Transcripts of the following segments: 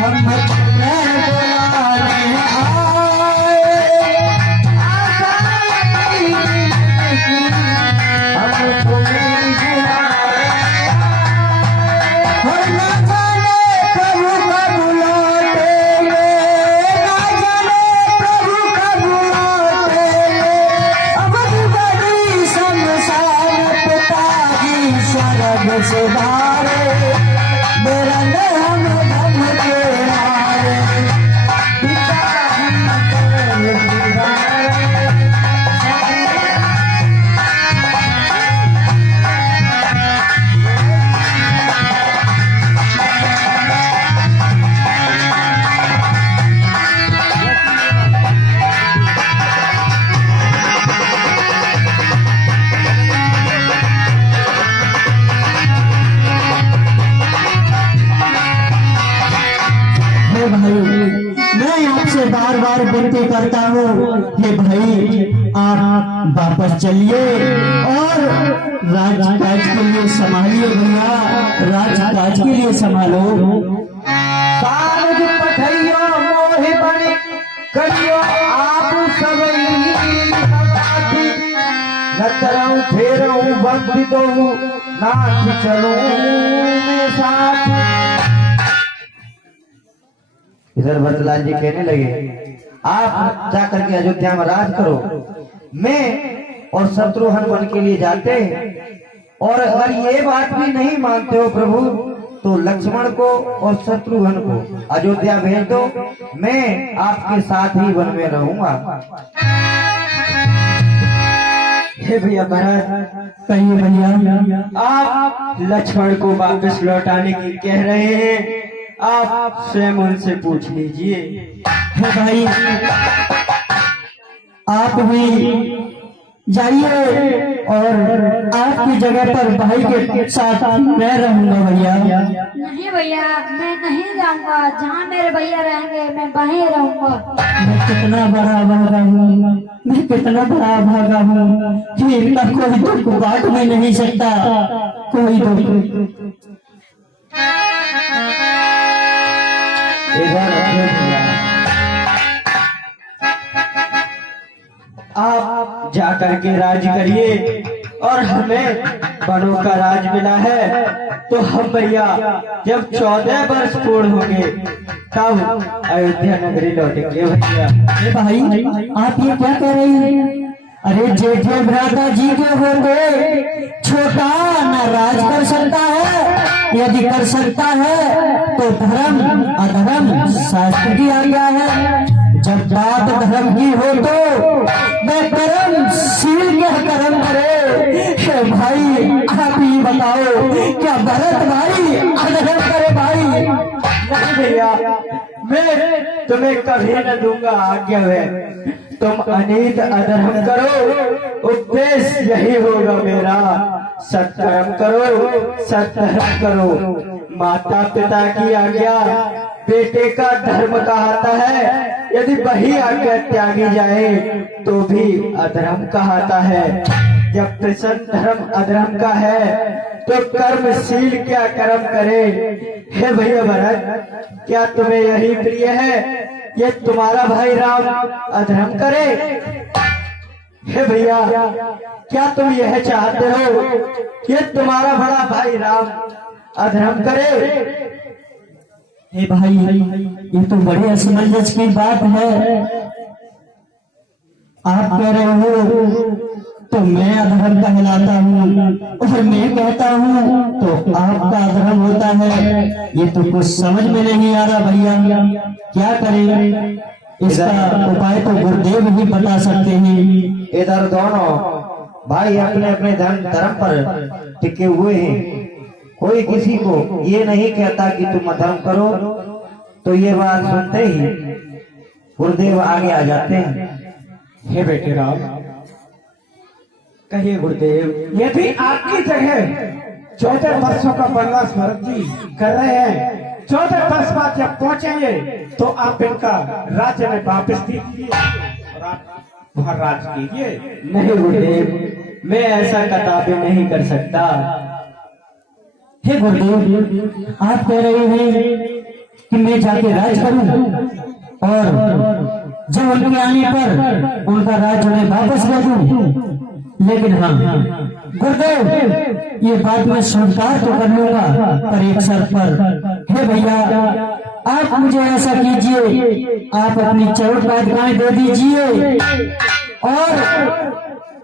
हम तुम्हें बुलाने आए, हम तुम्हें बुलाने हम न जाने प्रभु कब लौटेंगे, न जाने प्रभु कब लौटेंगे। अब बड़ी शमशान पिताजी स्वर्ग से धारे, मेरा हम धम के हारे, पिताजी भाई, मैं आपसे बार बार विनती करता हूँ कि भाई आप वापस चलिए और राजकाज के लिए संभालिए भैया, राजकाज के लिए संभालो। पठैयो मोहि बने करियो आप सबई, न तरऊं फेरऊं भक्ति दो नाथ चलूं मैं साथ। इधर भरतलाल जी कहने लगे, आप जाकर के अयोध्या में राज करो, मैं और शत्रुघ्न वन के लिए जाते हैं, और अगर ये बात भी नहीं मानते हो प्रभु तो लक्ष्मण को और शत्रुघ्न को अयोध्या भेज दो, मैं आपके साथ ही वन में रहूंगा। हे भैया भरत, कहिए भैया। आप लक्ष्मण को वापस लौटाने की कह रहे हैं, आप स्वयं उनसे पूछ लीजिए। हे भाई, आप भी जाइए और आपकी जगह पर भाई के साथ मैं रहूंगा भैया। नहीं भैया, मैं नहीं जाऊंगा, जहाँ मेरे भैया रहेंगे मैं वहीं रहूंगा। मैं कितना बड़ा भागा हूँ, मैं कितना बड़ा भागा हूँ कि इनका कोई दुख बांट भी नहीं सकता, कोई दुख। आप जाकर के राज करिए, और हमें वनों का राज मिला है तो हम भैया जब 14 वर्ष पूर्ण होंगे तब अयोध्या नगरी लौटेंगे भैया। भाई आप ये क्या कह रहे हैं? अरे जेठे भ्राता जी के होंगे, छोटा न राज कर सकता है, यदि कर सकता है तो धर्म अधर्म शास्त्र की आज्ञा है। जब बात धर्म की हो तो मैं कर्मशील क्या कर्म करे। भाई आप ही बताओ, क्या भरत भाई अधर्म करे भाई? नहीं भैया, मैं तुम्हें कभी न दूंगा आज्ञा है, तुम अनीत अधर्म करो, उपदेश यही होगा मेरा। सत्कर्म करो, सत्धर्म करो, माता पिता की आज्ञा बेटे का धर्म कहता है, यदि वही आज्ञा त्यागी जाए तो भी अधर्म कहता है। जब प्रसन्न धर्म अधर्म का है तो कर्मशील क्या कर्म करे। हे भैया भरत, क्या तुम्हें यही प्रिय है ये तुम्हारा भाई राम अधर्म करे? हे भैया, क्या तुम यह चाहते हो कि तुम्हारा बड़ा भाई राम अधर्म करे? हे भाई, ये तो बड़े असमंजस की बात है। आप कह रहे हो तो मैं अधर्म कहलाता हूँ, और मैं कहता हूँ तो आपका अधर्म होता है। ये तो कुछ समझ में नहीं आ रहा भैया, क्या करें? इसका उपाय तो गुरुदेव ही बता सकते हैं। इधर दोनों भाई अपने अपने धर्म पर टिके हुए हैं, कोई किसी को ये नहीं कहता कि तुम अधर्म करो। तो ये बात सुनते ही गुरुदेव आगे आ जाते हैं। हे बेटे राम, कहिए गुरुदेव। यदि आपकी जगह 14 वर्षों का वनवास भरत जी कर रहे हैं, 14 वर्ष बाद जब पहुंचेंगे तो आप इनका राज्य में वापस दीजिए और आप वहाँ राज कीजिए। नहीं गुरुदेव, मैं ऐसा कदापि नहीं कर सकता। हे गुरुदेव, आप कह रहे हैं कि मैं जाके राज करूं और जब उनके आने पर उनका राज उन्हें वापस दे दूं। लेकिन हाँ गुरुदेव, ये बात मैं स्वीकार तो कर लूंगा, पर एक शर्त पर। हे भैया, आप मुझे ऐसा कीजिए, आप अपनी चौट पादुकाएं दे दीजिए और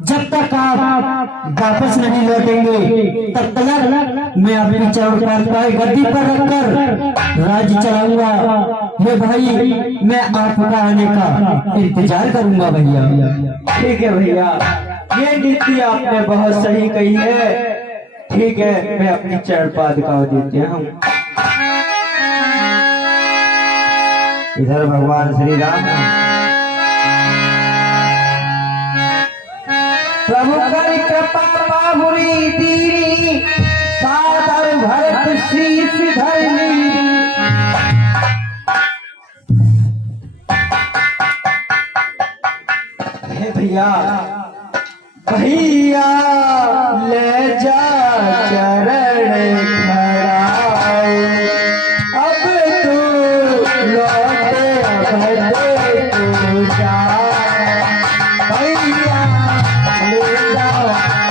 जब तक आप वापस नहीं लौटेंगे तब तक मैं अपनी चौट पादुकाएं गद्दी पर रखकर राज्य चलाऊंगा। हे भाई, मैं आपका आने का इंतजार करूंगा भैया। ठीक है भैया, ये नीति आपने बहुत सही कही है। ठीक है, मैं अपनी चरण पादुका देते हूँ। इधर भगवान श्री राम प्रभु कर कृपा पाहुरी दीनी, सादर भरत शीश धरनी। हे भैया, भैया ले जा चरण खड़ाओ, अब तू लौटे भले तू जा। भैया ले जा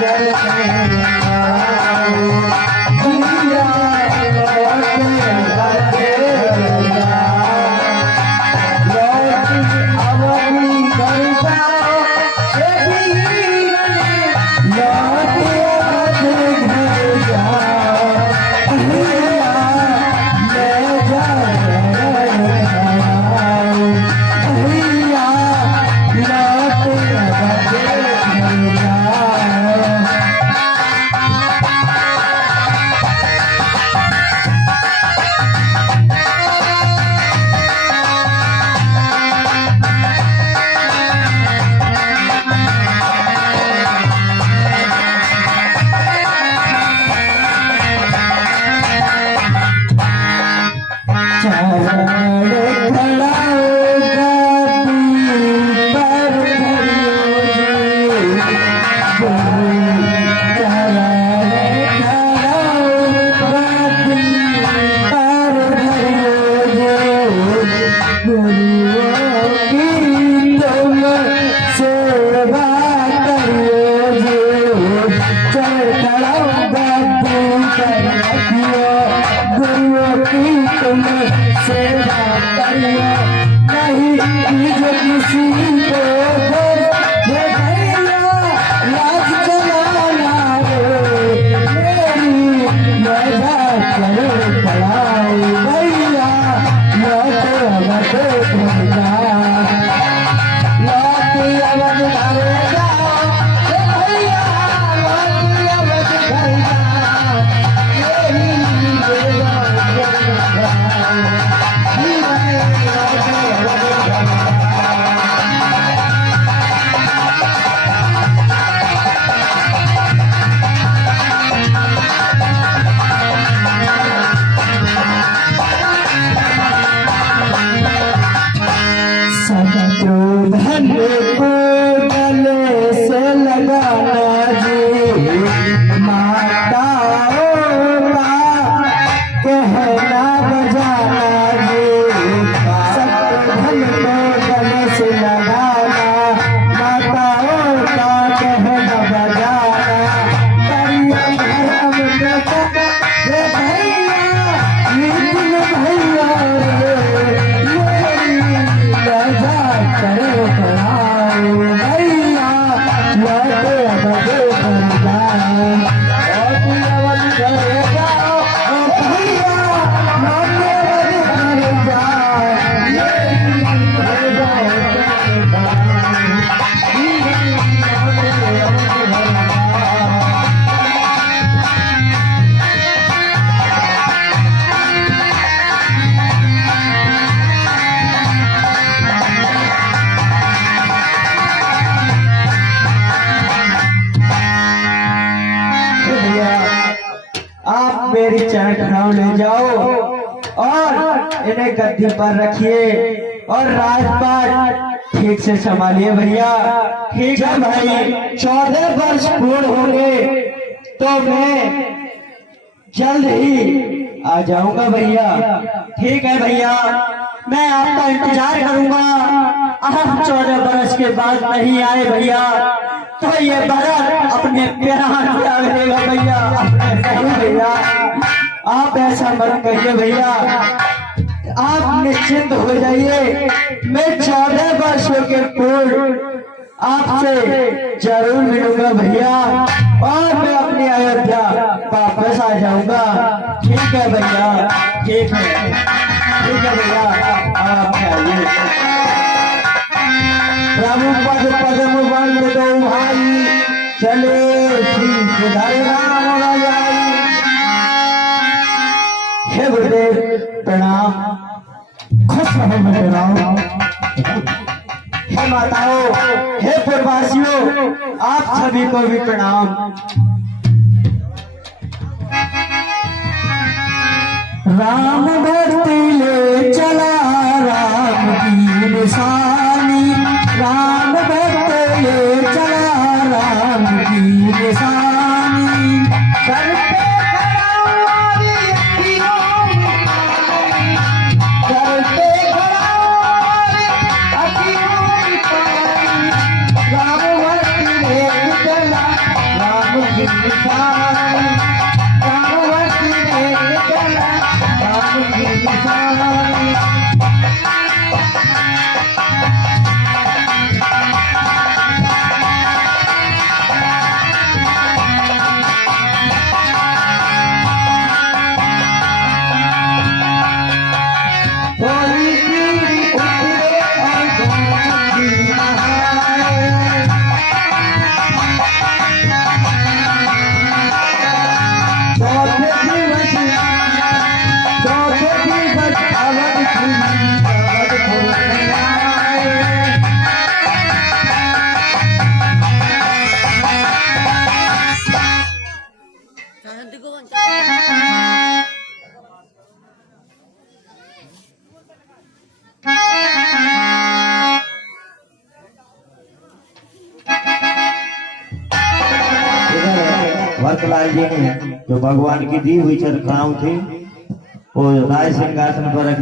चरण खड़ाओ, भैया लौटे भले जा। लौटी अवधि कर जाओ, मेरी चरण खड़ाओ ले जाओ और इन्हें गद्दी पर रखिए और राजपाट ठीक से संभालिए भैया। ठीक है भाई, 14 वर्ष पूर्ण होंगे तो मैं जल्द ही आ जाऊंगा भैया। ठीक है भैया, मैं आपका इंतजार करूंगा। आप 14 बरस के बाद नहीं आए भैया तो ये बरस अपने प्यार क्या करेगा भैया। नहीं भैया, आप ऐसा मत कहिए भैया, आप निश्चिंत हो जाइए। मैं 14 वर्षों के पूर्व आपसे जरूर मिलूंगा भैया, और मैं अपनी अयोध्या वापस आ जाऊंगा। ठीक है भैया, ठीक है भैया, आप आइए। प्रभु पद पद्म बंद दो भाई, चले श्री सुधार राम राजाई। हे गुरुदेव प्रणाम। खुश रहो मेरे राम। हे माताओं, हे पूर्ववासियों, आप सभी को भी प्रणाम। राम भक्ति ले चला राम की निशानी, राम भक्ति ले चला राम की निशानी। सर पे खड़ा हमारी अखियों में पानी, सर पे खड़ा हमारी अखियों में पानी। राम भक्ति ले चला राम की निशानी, राम भक्ति ले चला राम की निशानी। कोई पीड़ी उतरे और गोमती नहाए, चौथे दिवस अवध खुल आए। भरतलाल जी ने जो भगवान की दी हुई चरखाओं थी वो राय सिंहासन पर रख